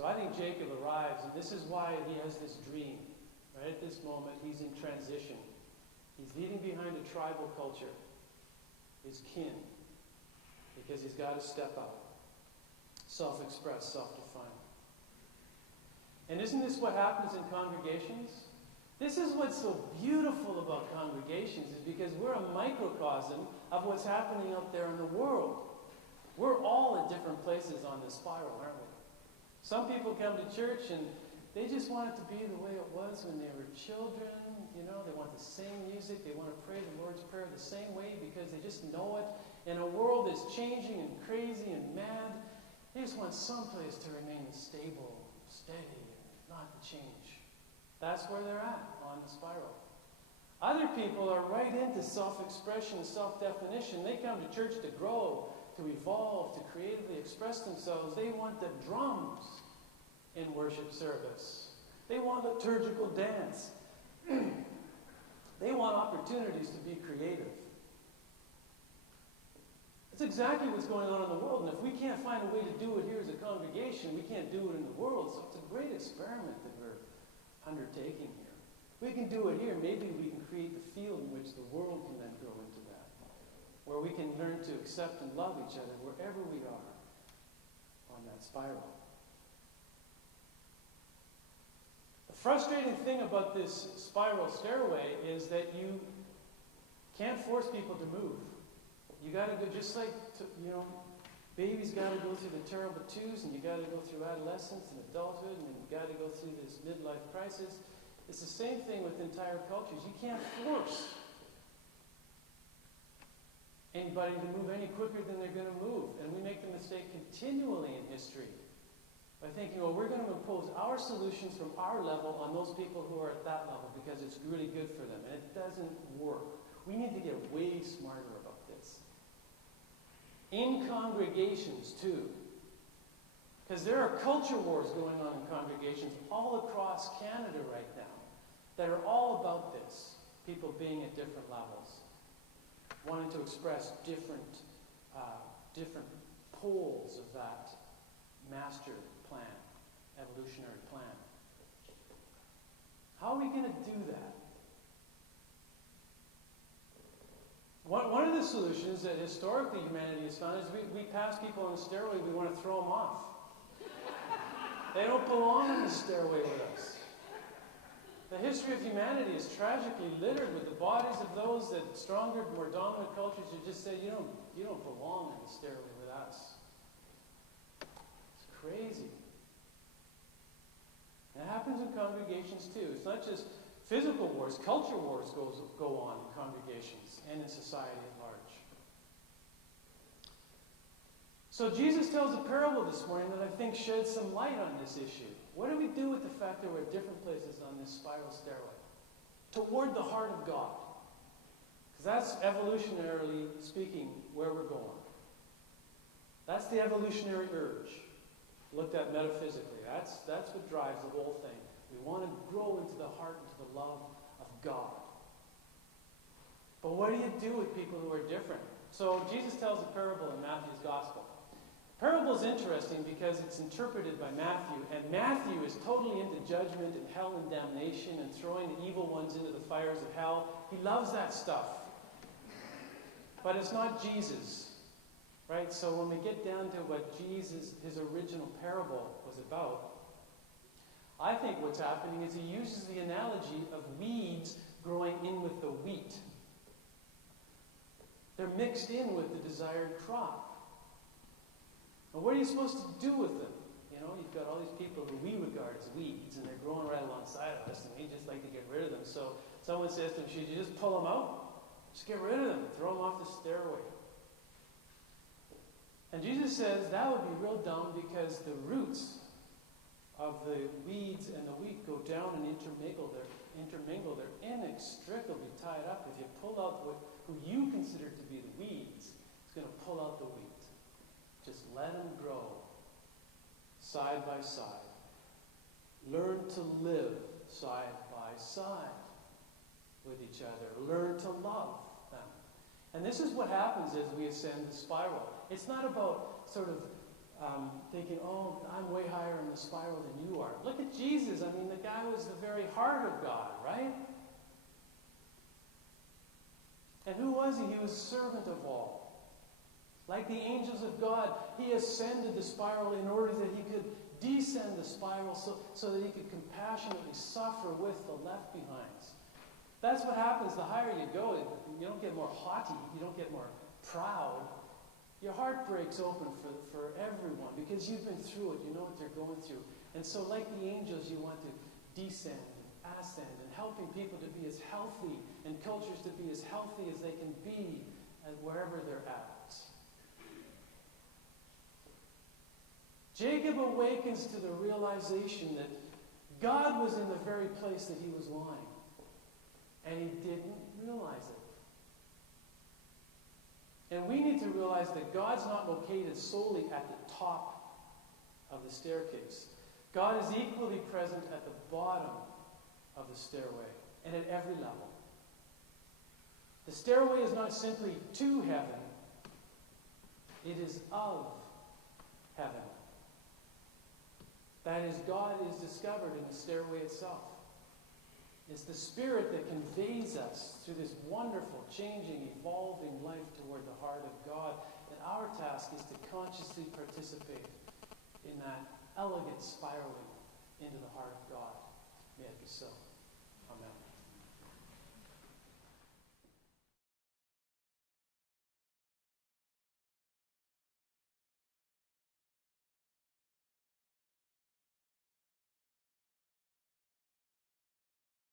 So I think Jacob arrives, and this is why he has this dream. Right at this moment, he's in transition. He's leaving behind a tribal culture, his kin, because he's got to step out, self-express, self-define. And isn't this what happens in congregations? This is what's so beautiful about congregations, is because we're a microcosm of what's happening out there in the world. We're all at different places on this spiral, aren't we? Some people come to church and they just want it to be the way it was when they were children. You know, they want the same music. They want to pray the Lord's Prayer the same way because they just know it. In a world that's changing and crazy and mad, they just want some place to remain stable, steady, and not to change. That's where they're at on the spiral. Other people are right into self-expression, self-definition. They come to church to grow, to evolve, to creatively express themselves. They want the drums in worship service. They want liturgical dance. They want opportunities to be creative. That's exactly what's going on in the world. And if we can't find a way to do it here as a congregation, we can't do it in the world. So it's a great experiment that we're undertaking here. If we can do it here, maybe we can create the field in which the world can then grow into that, where we can learn to accept and love each other wherever we are on that spiral. The frustrating thing about this spiral stairway is that you can't force people to move. You got to go, just like, babies got to go through the terrible twos, and you got to go through adolescence and adulthood, and you got to go through this midlife crisis. It's the same thing with entire cultures. You can't force anybody to move any quicker than they're going to move. And we make the mistake continually in history by thinking, well, we're going to impose our solutions from our level on those people who are at that level because it's really good for them. And it doesn't work. We need to get way smarter about this. In congregations, too. Because there are culture wars going on in congregations all across Canada right now that are all about this. People being at different levels, wanting to express different poles of that master plan, evolutionary plan. How are we going to do that? One of the solutions that historically humanity has found is we pass people on the stairway, we want to throw them off. They don't belong on the stairway with us. The history of humanity is tragically littered with the bodies of those that stronger, more dominant cultures who just say, you don't belong on the stairway with us. It's crazy. And it happens in congregations too. It's not just physical wars, culture wars go on in congregations and in society at large. So Jesus tells a parable this morning that I think sheds some light on this issue. What do we do with the fact that we're at different places on this spiral stairway? Toward the heart of God. Because that's evolutionarily speaking where we're going. That's the evolutionary urge. Looked at metaphysically. That's what drives the whole thing. We want to grow into the heart, into the love of God. But what do you do with people who are different? So Jesus tells a parable in Matthew's Gospel. Parable is interesting because it's interpreted by Matthew, and Matthew is totally into judgment and hell and damnation and throwing the evil ones into the fires of hell. He loves that stuff. But it's not Jesus, right? So when we get down to what Jesus, his original parable, was about, I think what's happening is he uses the analogy of weeds growing in with the wheat. They're mixed in with the desired crop. And what are you supposed to do with them? You know, you've got all these people who we regard as weeds, and they're growing right alongside of us, and we just like to get rid of them. So someone says to them, should you just pull them out? Just get rid of them. Throw them off the stairway. And Jesus says that would be real dumb because the roots of the weeds and the wheat go down and intermingle. They're inextricably tied up. If you pull out who you consider to be the weeds, it's going to pull out the wheat. Just let them grow side by side. Learn to live side by side with each other. Learn to love them. And this is what happens as we ascend the spiral. It's not about sort of thinking, oh, I'm way higher in the spiral than you are. Look at Jesus. I mean, the guy was the very heart of God, right? And who was he? He was servant of all. Like the angels of God, he ascended the spiral in order that he could descend the spiral so that he could compassionately suffer with the left behinds. That's what happens the higher you go. You don't get more haughty. You don't get more proud. Your heart breaks open for everyone because you've been through it. You know what they're going through. And so like the angels, you want to descend and ascend and helping people to be as healthy and cultures to be as healthy as they can be at wherever they're at. Jacob awakens to the realization that God was in the very place that he was lying. And he didn't realize it. And we need to realize that God's not located solely at the top of the staircase. God is equally present at the bottom of the stairway and at every level. The stairway is not simply to heaven, it is of heaven. That is, God is discovered in the stairway itself. It's the Spirit that conveys us through this wonderful, changing, evolving life toward the heart of God. And our task is to consciously participate in that elegant spiraling into the heart of God. May it be so. Amen.